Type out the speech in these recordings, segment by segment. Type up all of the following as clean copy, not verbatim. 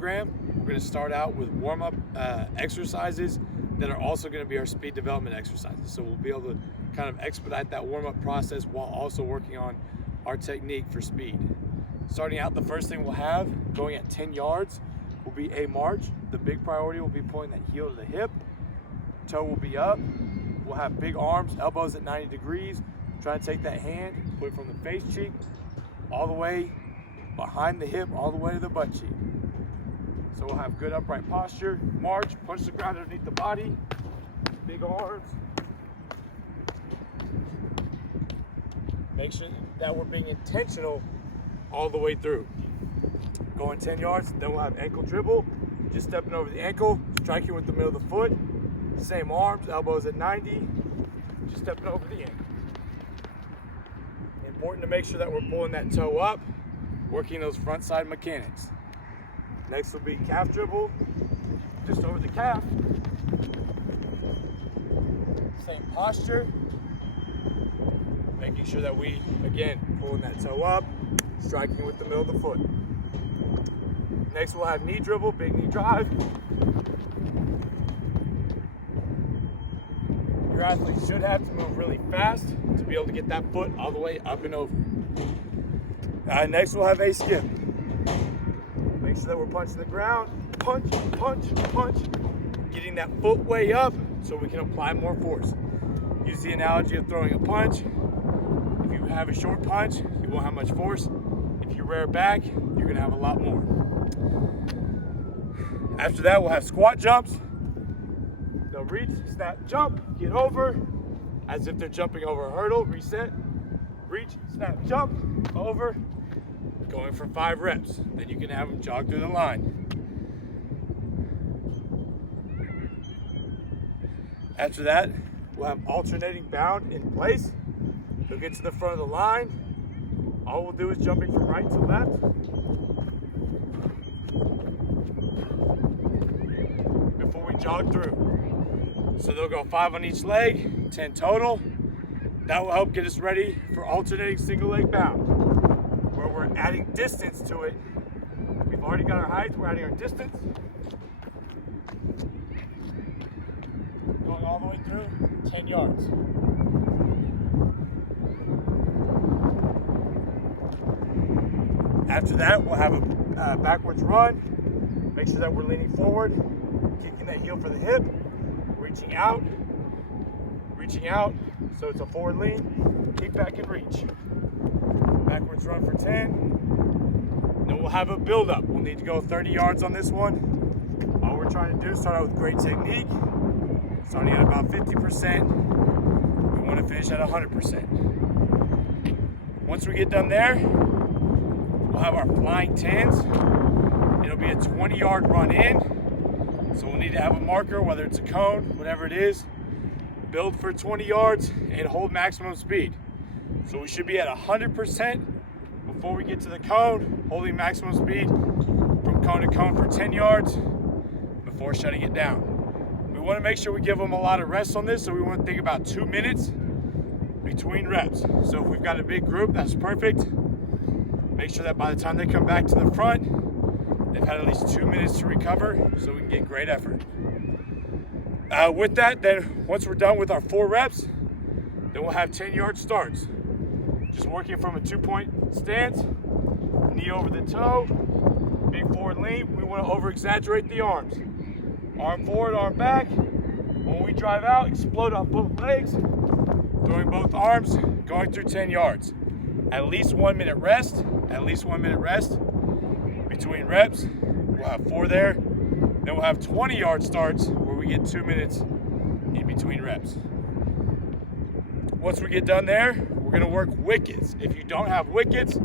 We're going to start out with warm-up exercises that are also going to be our speed development exercises. So we'll be able to kind of expedite that warm-up process while also working on our technique for speed. Starting out, the first thing we'll have going at 10 yards will be a march. The big priority will be pulling that heel to the hip. Toe will be up. We'll have big arms, elbows at 90 degrees. Try and take that hand, put it from the face cheek all the way behind the hip, all the way to the butt cheek. So we'll have good upright posture, march, punch the ground underneath the body, big arms. Make sure that we're being intentional all the way through. Going 10 yards, then we'll have ankle dribble, just stepping over the ankle, striking with the middle of the foot, same arms, elbows at 90, just stepping over the ankle. Important to make sure that we're pulling that toe up, working those front side mechanics. Next will be calf dribble, just over the calf. Same posture. Making sure that we, again, pulling that toe up, striking with the middle of the foot. Next we'll have knee dribble, big knee drive. Your athlete should have to move really fast to be able to get that foot all the way up and over. Next we'll have a skip. Make sure that we're punching the ground, punch, punch, punch, getting that foot way up so we can apply more force. Use the analogy of throwing a punch. If you have a short punch, you won't have much force. If you rear back, you're gonna have a lot more. After that, we'll have squat jumps. They'll reach, snap, jump, get over, as if they're jumping over a hurdle, reset, reach, snap, jump, over, going for 5 reps. Then you can have them jog through the line. After that, we'll have alternating bound in place. They'll get to the front of the line. All we'll do is jumping from right to left. Before we jog through. So they'll go 5 on each leg, 10 total. That will help get us ready for alternating single leg bound, where we're adding distance to it. We've already got our height, we're adding our distance. Going all the way through, 10 yards. After that, we'll have a backwards run. Make sure that we're leaning forward, kicking that heel for the hip, reaching out, so it's a forward lean, kick back and reach. Backwards run for 10. Then we'll have a build up. We'll need to go 30 yards on this one. All we're trying to do is start out with great technique, starting at about 50%. We want to finish at 100%. Once we get done there, we'll have our flying 10s. It'll be a 20-yard run in. So we'll need to have a marker, whether it's a cone, whatever it is, build for 20 yards and hold maximum speed. So we should be at 100% before we get to the cone, holding maximum speed from cone to cone for 10 yards before shutting it down. We want to make sure we give them a lot of rest on this, so we want to think about 2 minutes between reps. So if we've got a big group, that's perfect. Make sure that by the time they come back to the front, they've had at least 2 minutes to recover so we can get great effort. With that, then once we're done with our 4 reps, then we'll have 10-yard starts. Just working from a 2-point stance, knee over the toe, big forward lean. We want to over-exaggerate the arms. Arm forward, arm back. When we drive out, explode off both legs, throwing both arms, going through 10 yards. At least 1 minute rest, between reps. We'll have 4 there. Then we'll have 20-yard starts where we get 2 minutes in between reps. Once we get done there, we're gonna work wickets. If you don't have wickets,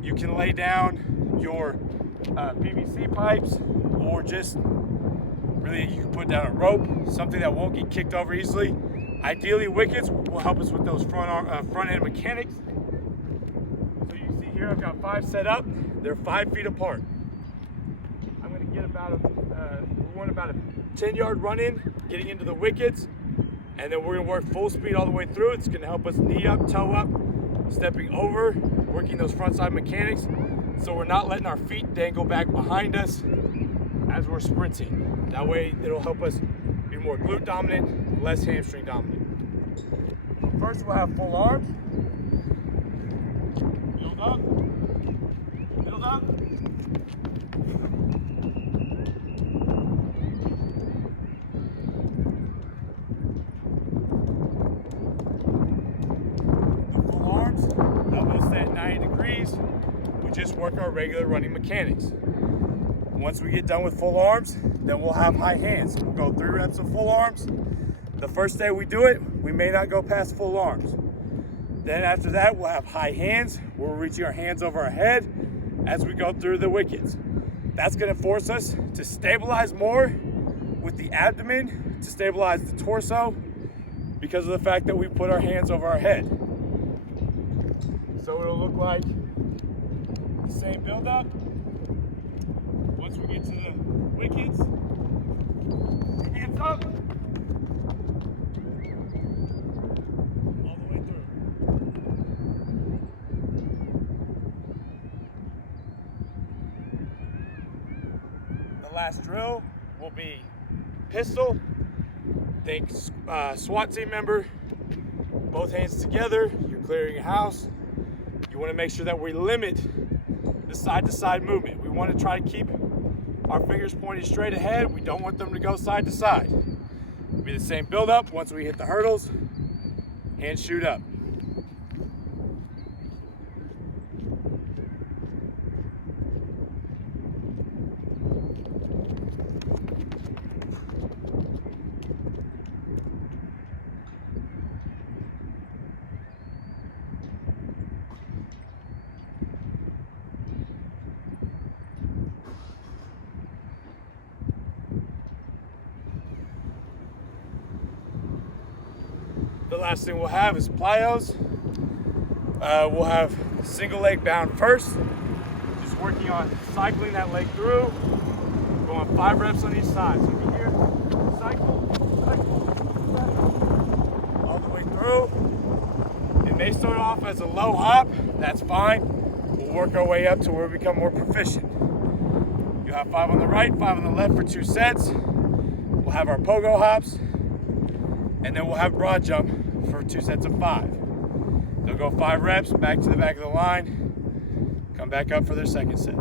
you can lay down your PVC pipes, or just really you can put down a rope, something that won't get kicked over easily. Ideally, wickets will help us with those front end mechanics. So you see here, I've got 5 set up. They're 5 feet apart. I'm gonna get we want about a 10-yard run in, getting into the wickets, and then we're gonna work full speed all the way through. It's gonna help us knee up, toe up, stepping over, working those front side mechanics, so we're not letting our feet dangle back behind us as we're sprinting. That way it'll help us be more glute dominant, less hamstring dominant. First we'll have full arms. Build up. Build up. The full arms, elbows set 90 degrees. We just work our regular running mechanics. Once we get done with full arms, then we'll have high hands. We'll go 3 reps of full arms. The first day we do it, we may not go past full arms. Then after that, we'll have high hands. We're reaching our hands over our head as we go through the wickets. That's gonna force us to stabilize more with the abdomen, to stabilize the torso, because of the fact that we put our hands over our head. So it'll look like the same build up. Once we get to the wickets, hands up. All the way through. The last drill will be pistol. Think SWAT team member, both hands together, you're clearing a house. You want to make sure that we limit the side-to-side movement. We want to try to keep our fingers pointed straight ahead. We don't want them to go side to side. It'll be the same build up. Once we hit the hurdles, hands shoot up. The last thing we'll have is Plyos. We'll have single leg bound first, just working on cycling that leg through, going 5 reps on each side. So be here, cycle, all the way through. It may start off as a low hop, that's fine. We'll work our way up to where we become more proficient. You'll have 5 on the right, 5 on the left for 2 sets. We'll have our pogo hops, and then we'll have broad jump for 2 sets of 5. They'll go 5 reps, back to the back of the line, come back up for their second set.